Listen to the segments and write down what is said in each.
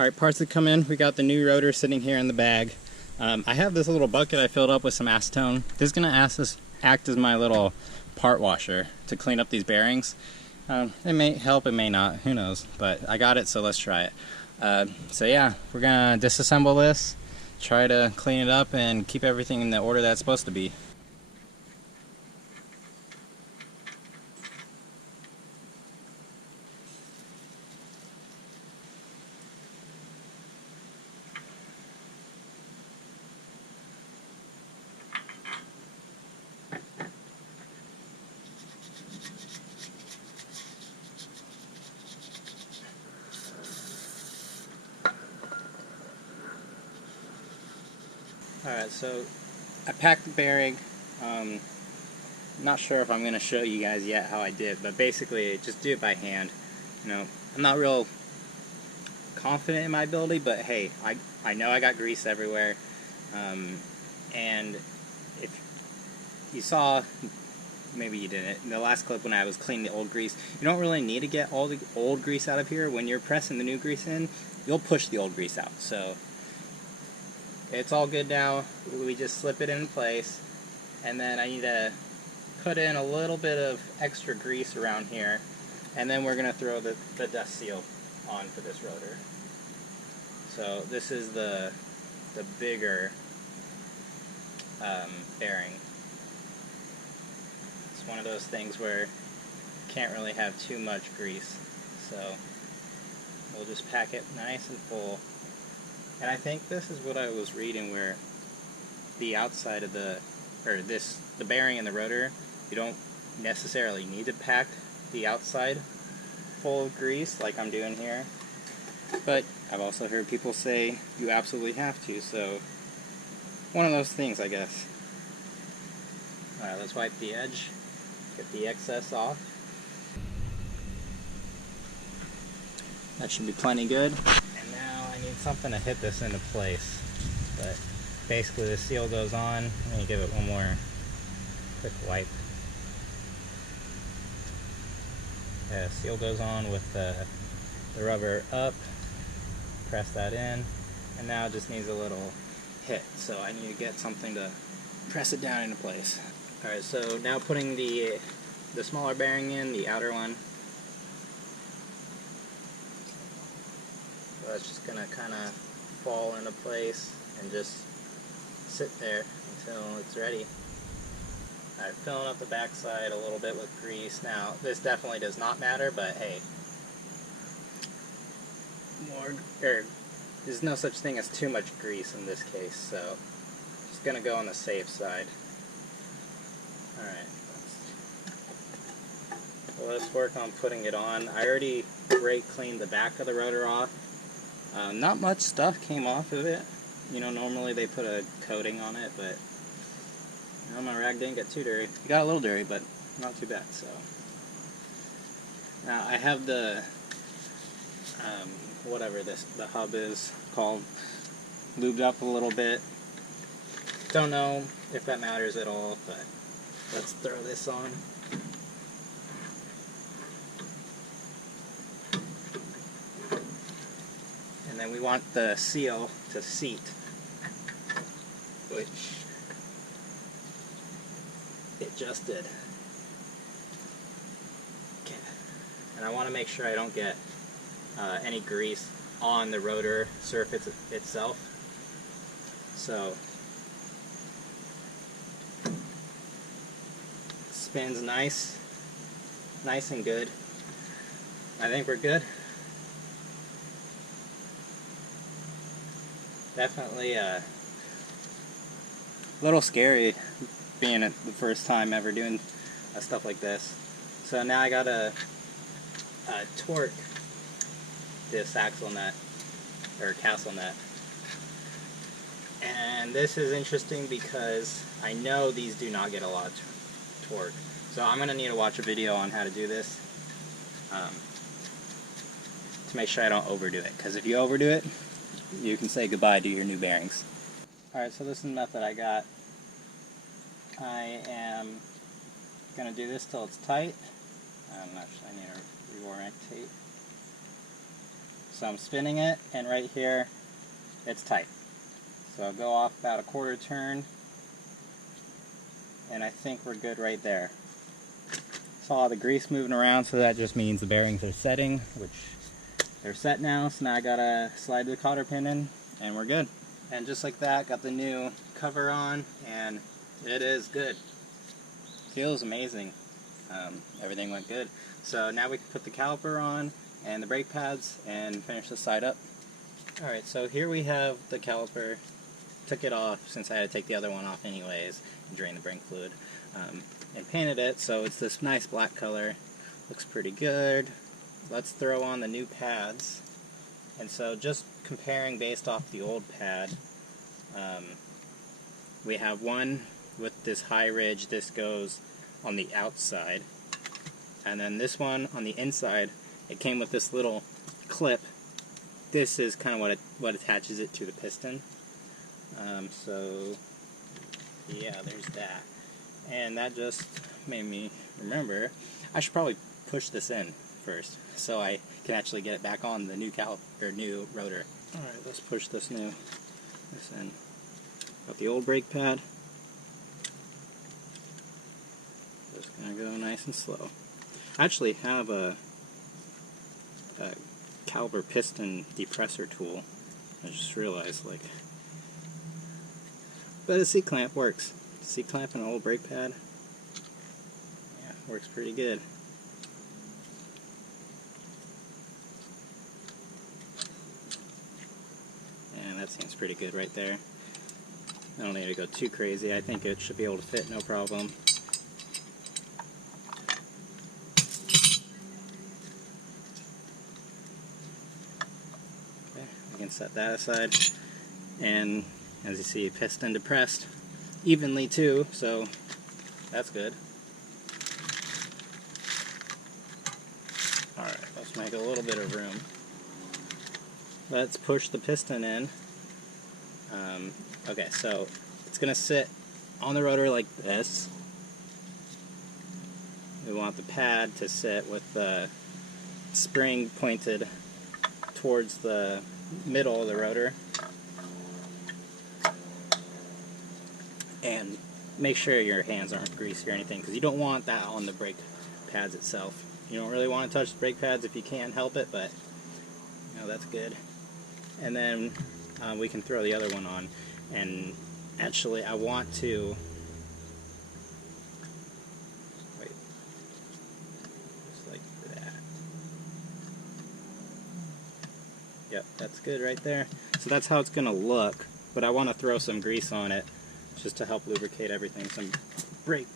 Alright, parts that come in, we got the new rotor sitting here in the bag. I have this little bucket I filled up with some acetone. This is going to act as my little part washer to clean up these bearings. It may help, it may not, who knows, but I got it, so let's try it. So yeah, we're going to disassemble this, try to clean it up and keep everything in the order that it's supposed to be. Alright, so I packed the bearing. Not sure if I'm going to show you guys yet how I did, but basically just do it by hand. You know, I'm not real confident in my ability, but hey, I know I got grease everywhere. And if you saw, maybe you didn't, in the last clip when I was cleaning the old grease, you don't really need to get all the old grease out of here. When you're pressing the new grease in, you'll push the old grease out. So it's all good now. We just slip it in place, and then I need to put in a little bit of extra grease around here, and then we're going to throw the dust seal on for this rotor. So this is the bigger bearing. It's one of those things where you can't really have too much grease, so we'll just pack it nice and full. And I think this is what I was reading, where the outside of the bearing in the rotor, you don't necessarily need to pack the outside full of grease like I'm doing here. But I've also heard people say you absolutely have to, so one of those things, I guess. Alright, let's wipe the edge, get the excess off. That should be plenty good. And now I need something to hit this into place. But basically the seal goes on. I'm going to give it one more quick wipe. Yeah, seal goes on with the rubber up. Press that in. And now it just needs a little hit. So I need to get something to press it down into place. Alright, so now putting the smaller bearing in, the outer one. So that's just going to kind of fall into place and just sit there until it's ready. Alright, filling up the backside a little bit with grease. Now, this definitely does not matter, but hey, there's no such thing as too much grease in this case, so just going to go on the safe side. Alright, so let's work on putting it on. I already brake cleaned the back of the rotor off. Not much stuff came off of it. You know, normally they put a coating on it, but you know, my rag didn't get too dirty. It got a little dirty, but not too bad. So now I have the whatever the hub is called, lubed up a little bit. Don't know if that matters at all, but let's throw this on. And then we want the seal to seat, which it just did. Okay. And I want to make sure I don't get any grease on the rotor surface itself. So spins nice and good. I think we're good. Definitely a little scary being the first time ever doing stuff like this. So now I gotta torque this axle nut, or castle nut. And this is interesting because I know these do not get a lot of torque. So I'm gonna need to watch a video on how to do this to make sure I don't overdo it. Because if you overdo it, you can say goodbye to your new bearings. Alright, so this is the method I got. I am going to do this till it's tight. Actually, I need to reorient tape. So I'm spinning it, and right here, it's tight. So I'll go off about a quarter turn, and I think we're good right there. Saw the grease moving around, so that just means the bearings are setting, which they're set now. So now I gotta slide the cotter pin in, and we're good. And just like that, got the new cover on, and it is good. Feels amazing. Everything went good. So now we can put the caliper on and the brake pads and finish the side up. Alright, so here we have the caliper. Took it off since I had to take the other one off anyways and drain the brake fluid. And painted it so it's this nice black color. Looks pretty good. Let's throw on the new pads. And so just comparing based off the old pad, we have one with this high ridge. This goes on the outside, and then this one on the inside, it came with this little clip. This is kind of what attaches it to the piston. So yeah, there's that. And that just made me remember I should probably push this in first so I can actually get it back on the new new rotor. Alright, let's push this in. Got the old brake pad. Just gonna go nice and slow. I actually have a Caliper piston depressor tool. I just realized, like, but a C-clamp works. C-clamp and an old brake pad, yeah, works pretty good. And that seems pretty good right there. I don't need to go too crazy. I think it should be able to fit no problem. Okay, we can set that aside. And as you see, piston depressed evenly too, so that's good. Alright, let's make a little bit of room. Let's push the piston in. Okay, so it's going to sit on the rotor like this. We want the pad to sit with the spring pointed towards the middle of the rotor. And make sure your hands aren't greasy or anything, because you don't want that on the brake pads itself. You don't really want to touch the brake pads if you can't help it, but you know, that's good. And then we can throw the other one on. And actually, I want to wait, just like that. Yep, that's good right there. So that's how it's gonna look. But I want to throw some grease on it, just to help lubricate everything. Some brake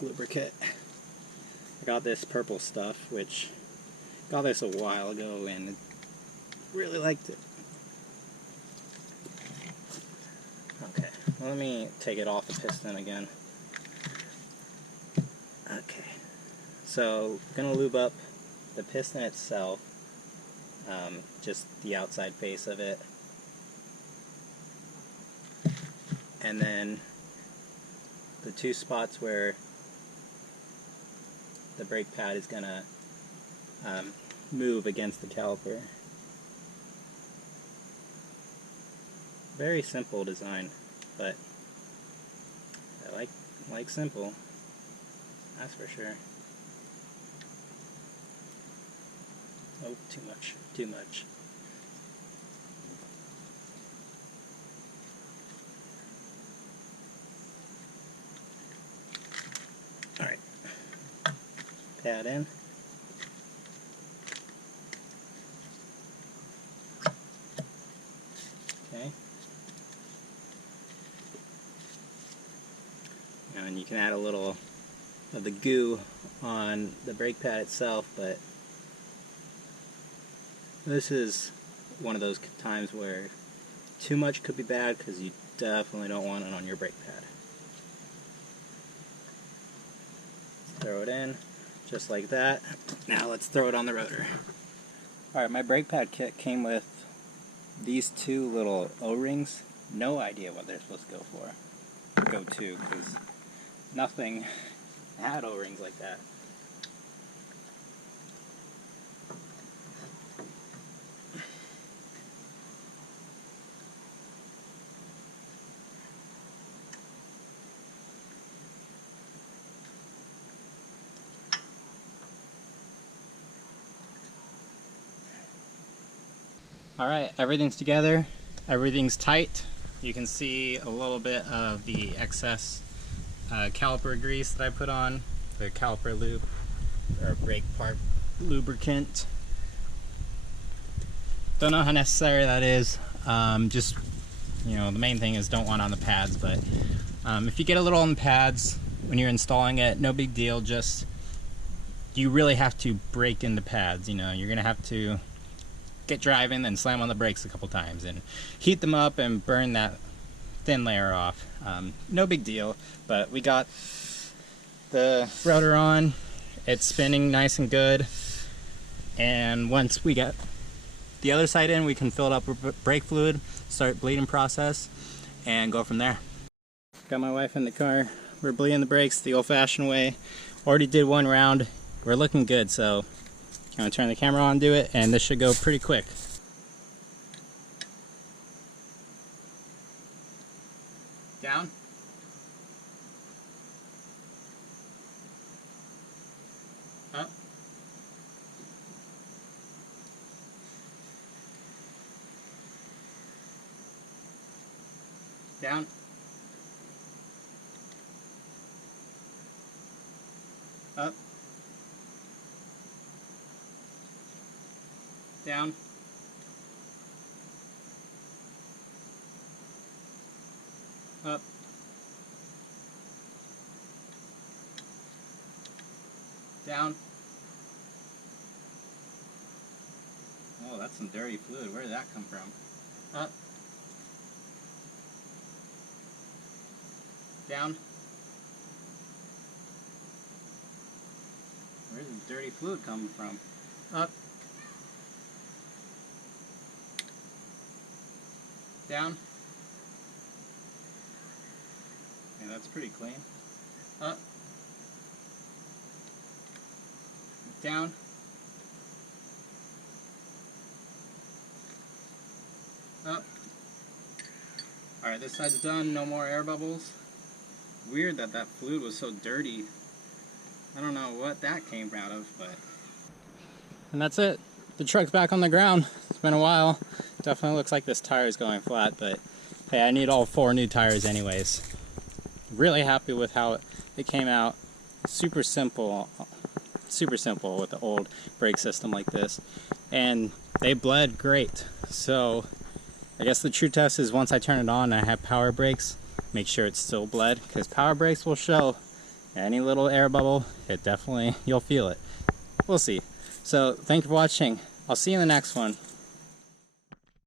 lubricant. I got this purple stuff, which got this a while ago and really liked it. Okay, well, let me take it off the piston again. Okay, so I'm gonna lube up the piston itself, just the outside face of it. And then the two spots where the brake pad is going to move against the caliper. Very simple design, but I like simple, that's for sure. Oh, too much. Alright, pad in. Okay. And you can add a little of the goo on the brake pad itself, but this is one of those times where too much could be bad, because you definitely don't want it on your brake pad. Throw it in, just like that. Now let's throw it on the rotor. Alright, my brake pad kit came with these two little O-rings. No idea what they're supposed to go to, because nothing had O-rings like that. Alright, everything's together, everything's tight. You can see a little bit of the excess caliper grease that I put on, the caliper lube, or brake part lubricant. Don't know how necessary that is. Just, you know, the main thing is don't want on the pads, but if you get a little on the pads when you're installing it, no big deal. Just, you really have to brake in the pads. You know, you're gonna have to get driving and slam on the brakes a couple times and heat them up and burn that thin layer off. No big deal, but we got the rotor on, it's spinning nice and good, and once we get the other side in, we can fill it up with brake fluid, start bleeding process, and go from there. Got my wife in the car. We're bleeding the brakes the old-fashioned way. Already did one round. We're looking good, so I'm gonna turn the camera on, do it, and this should go pretty quick. Down. Up. Down. Up. Down. Up. Down. Oh, that's some dirty fluid. Where did that come from? Up. Down. Where's the dirty fluid coming from? Up. Down. Yeah, that's pretty clean. Up. Down. Up. Alright, this side's done. No more air bubbles. Weird that that fluid was so dirty. I don't know what that came out of, but... And that's it. The truck's back on the ground. It's been a while. Definitely looks like this tire is going flat, but hey, I need all 4 new tires anyways. Really happy with how it came out. Super simple with the old brake system like this. And they bled great. So I guess the true test is once I turn it on and I have power brakes, make sure it's still bled, because power brakes will show any little air bubble. It definitely, you'll feel it. We'll see. So thank you for watching. I'll see you in the next one.